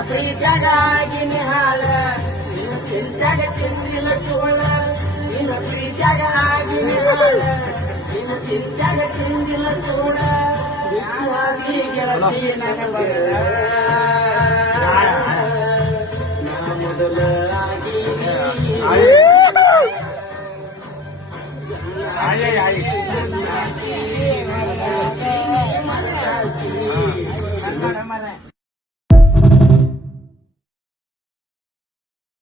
ಪ್ರೀತ್ಯಾಗಿ ಹಾಳ ನಿನ್ನ ಚಿಂತ್ಯಾಗ ತಿಂದಿನ ತೋಳ ನಿನ್ನ ಪ್ರೀತ್ಯಾಗಿ ಹಾಳ ನಿನ್ನ ಚಿಂತ್ಯಾಗ ತಿಂದಿನ ತೋಳ ಯಾವಾದಿ ಗೆಳತಿ ನನ್ನ ಬರಳ